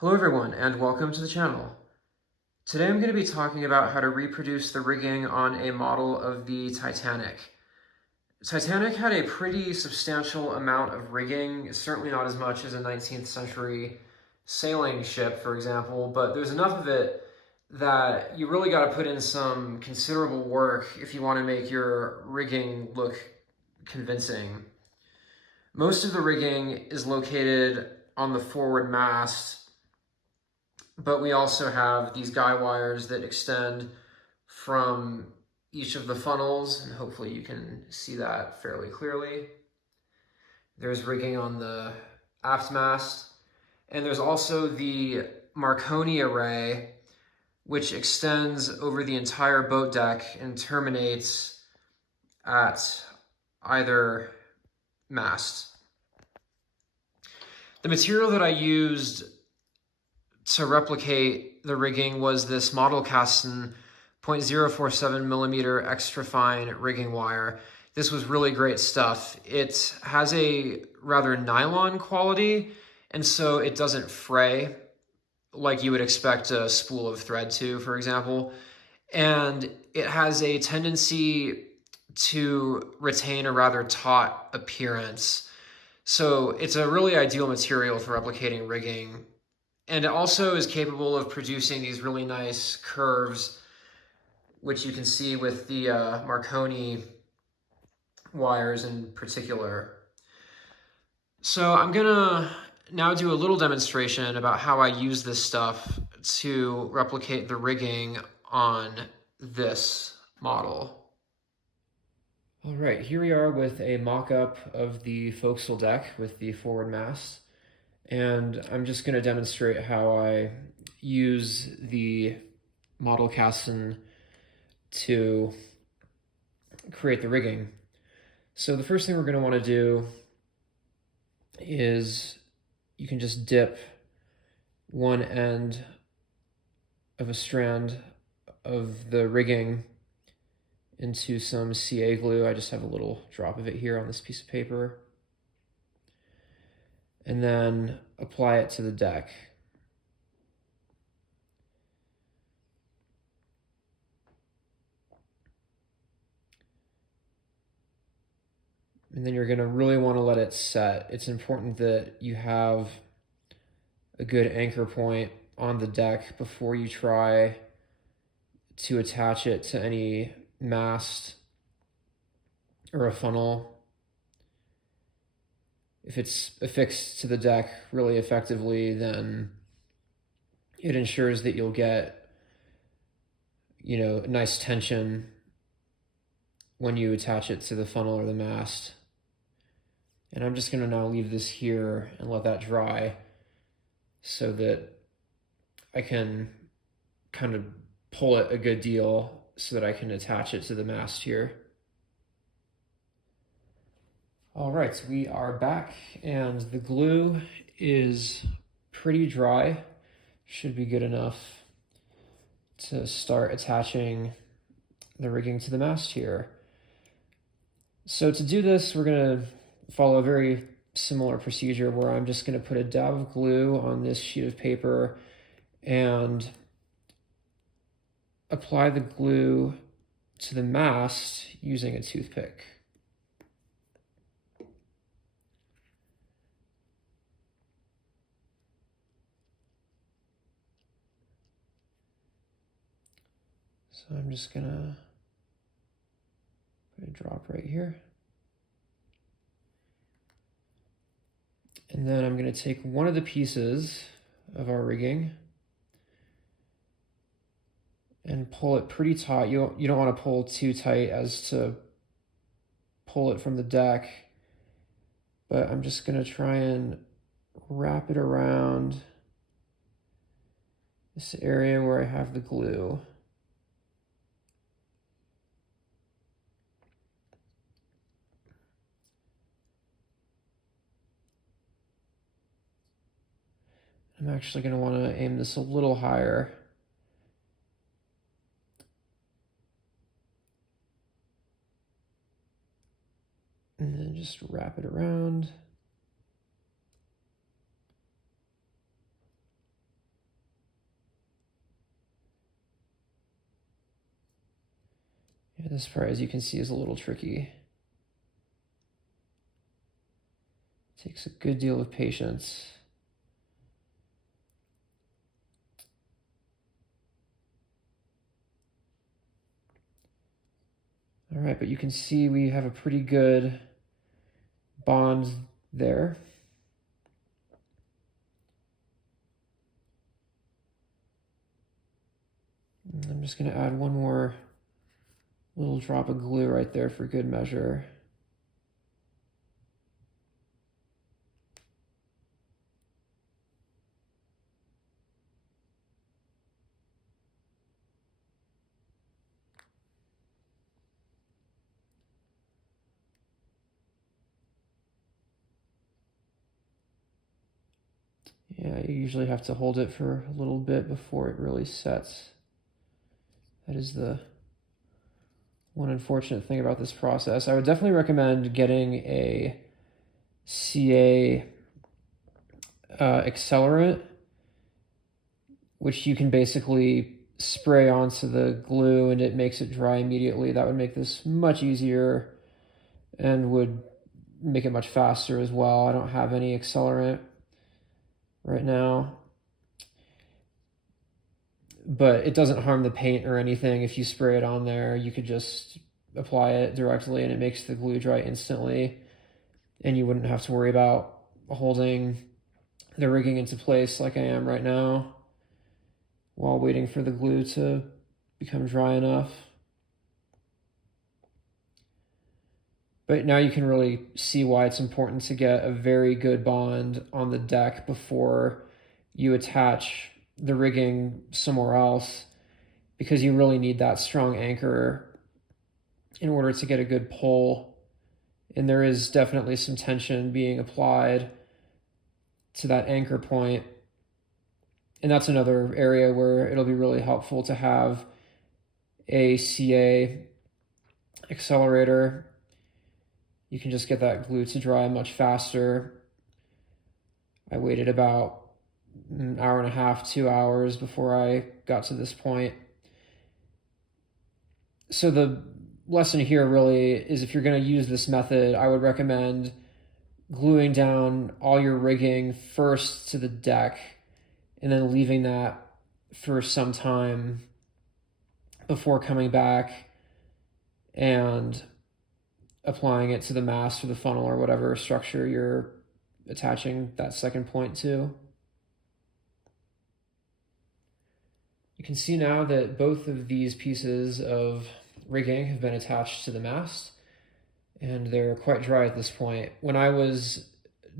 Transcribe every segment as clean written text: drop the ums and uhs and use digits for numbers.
Hello everyone and welcome to the channel. Today I'm going to be talking about how to reproduce the rigging on a model of the Titanic. Titanic had a pretty substantial amount of rigging, certainly not as much as a 19th century sailing ship, for example, but there's enough of it that you really got to put in some considerable work if you want to make your rigging look convincing. Most of the rigging is located on the forward mast, but we also have these guy wires that extend from each of the funnels, and hopefully you can see that fairly clearly. There's rigging on the aft mast, and there's also the Marconi array, which extends over the entire boat deck and terminates at either mast. The material that I used to replicate the rigging was this Modelkasten 0.047 millimeter extra fine rigging wire. This was really great stuff. It has a rather nylon quality, and so it doesn't fray like you would expect a spool of thread to, for example. And it has a tendency to retain a rather taut appearance. So it's a really ideal material for replicating rigging. And it also is capable of producing these really nice curves, which you can see with the Marconi wires in particular. So I'm gonna now do a little demonstration about how I use this stuff to replicate the rigging on this model. All right, here we are with a mock-up of the forecastle deck with the forward mast. And I'm just going to demonstrate how I use the Modelkasten to create the rigging. So the first thing we're going to want to do is you can just dip one end of a strand of the rigging into some CA glue. I just have a little drop of it here on this piece of paper. And then apply it to the deck. And then you're going to really want to let it set. It's important that you have a good anchor point on the deck before you try to attach it to any mast or a funnel. If it's affixed to the deck really effectively, then it ensures that you'll get, nice tension when you attach it to the funnel or the mast. And I'm just gonna now leave this here and let that dry so that I can kind of pull it a good deal so that I can attach it to the mast here. All right, we are back and the glue is pretty dry. Should be good enough to start attaching the rigging to the mast here. So to do this, we're gonna follow a very similar procedure where I'm just gonna put a dab of glue on this sheet of paper and apply the glue to the mast using a toothpick. So I'm just gonna put a drop right here. And then I'm gonna take one of the pieces of our rigging and pull it pretty tight. You don't want to pull too tight as to pull it from the deck, but I'm just gonna try and wrap it around this area where I have the glue. I'm actually going to want to aim this a little higher. And then just wrap it around. This part, as you can see, is a little tricky. Takes a good deal of patience. All right, but you can see we have a pretty good bond there. And I'm just going to add one more little drop of glue right there for good measure. Yeah, you usually have to hold it for a little bit before it really sets. That is the one unfortunate thing about this process. I would definitely recommend getting a CA accelerant, which you can basically spray onto the glue and it makes it dry immediately. That would make this much easier and would make it much faster as well. I don't have any accelerant right now, but it doesn't harm the paint or anything. If you spray it on there, you could just apply it directly and it makes the glue dry instantly, and you wouldn't have to worry about holding the rigging into place like I am right now while waiting for the glue to become dry enough. But now you can really see why it's important to get a very good bond on the deck before you attach the rigging somewhere else, because you really need that strong anchor in order to get a good pull. And there is definitely some tension being applied to that anchor point. And that's another area where it'll be really helpful to have a CA accelerator. You can just get that glue to dry much faster. I waited about an hour and a half, 2 hours before I got to this point. So the lesson here really is, if you're going to use this method, I would recommend gluing down all your rigging first to the deck and then leaving that for some time before coming back and applying it to the mast or the funnel or whatever structure you're attaching that second point to. You can see now that both of these pieces of rigging have been attached to the mast, and they're quite dry at this point. When I was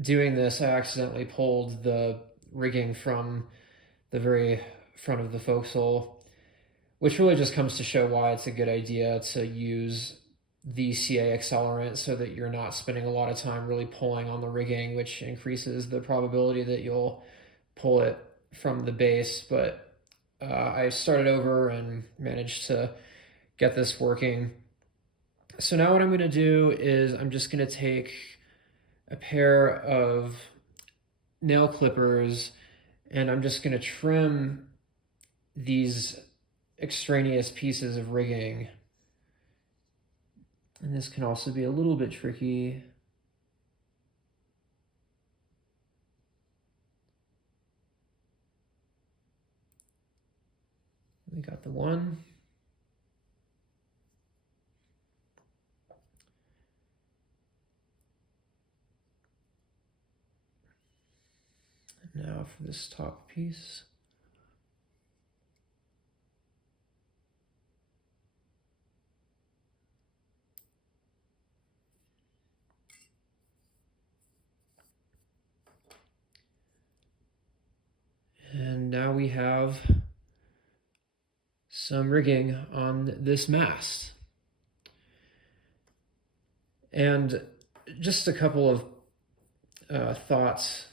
doing this, I accidentally pulled the rigging from the very front of the forecastle, which really just comes to show why it's a good idea to use the CA accelerant, so that you're not spending a lot of time really pulling on the rigging, which increases the probability that you'll pull it from the base. But I started over and managed to get this working. So now what I'm going to do is I'm just going to take a pair of nail clippers and I'm just going to trim these extraneous pieces of rigging. And this can also be a little bit tricky. We got the one. And now for this top piece. And now we have some rigging on this mast. And just a couple of thoughts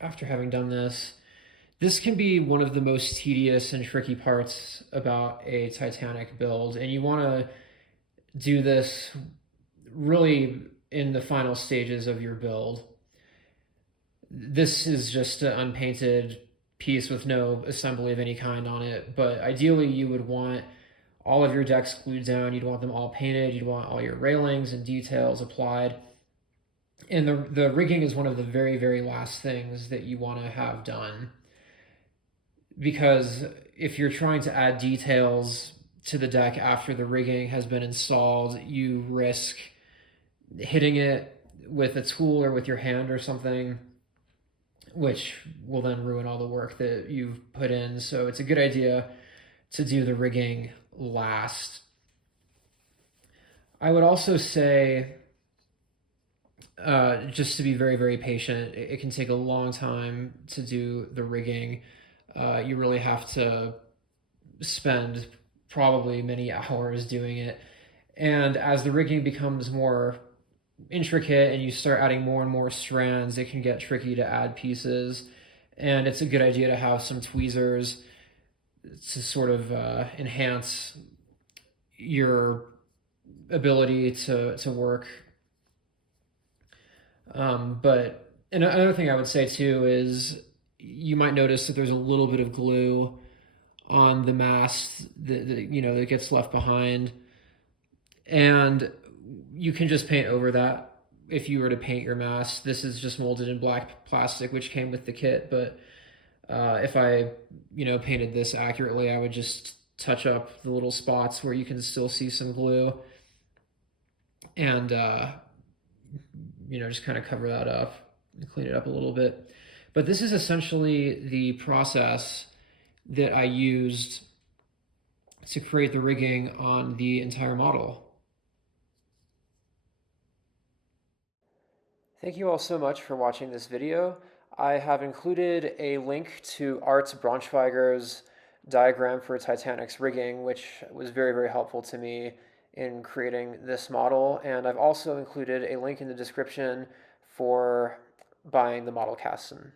after having done this. This can be one of the most tedious and tricky parts about a Titanic build, and you want to do this really in the final stages of your build. This is just an unpainted piece with no assembly of any kind on it, but ideally you would want all of your decks glued down. You'd want them all painted. You'd want all your railings and details applied. And the rigging is one of the very, very last things that you want to have done, because if you're trying to add details to the deck after the rigging has been installed, you risk hitting it with a tool or with your hand or something, which will then ruin all the work that you've put in. So it's a good idea to do the rigging last. I would also say just to be very, very patient. It can take a long time to do the rigging. You really have to spend probably many hours doing it. And as the rigging becomes more intricate and you start adding more and more strands, it can get tricky to add pieces. And it's a good idea to have some tweezers to sort of enhance your ability to work. But another thing I would say too is you might notice that there's a little bit of glue on the mast that gets left behind, and you can just paint over that if you were to paint your mast. This is just molded in black plastic, which came with the kit, but if I painted this accurately, I would just touch up the little spots where you can still see some glue, and just kind of cover that up and clean it up a little bit. But this is essentially the process that I used to create the rigging on the entire model. Thank you all so much for watching this video. I have included a link to Art Braunschweiger's diagram for Titanic's rigging, which was very, very helpful to me in creating this model. And I've also included a link in the description for buying the Modelkasten.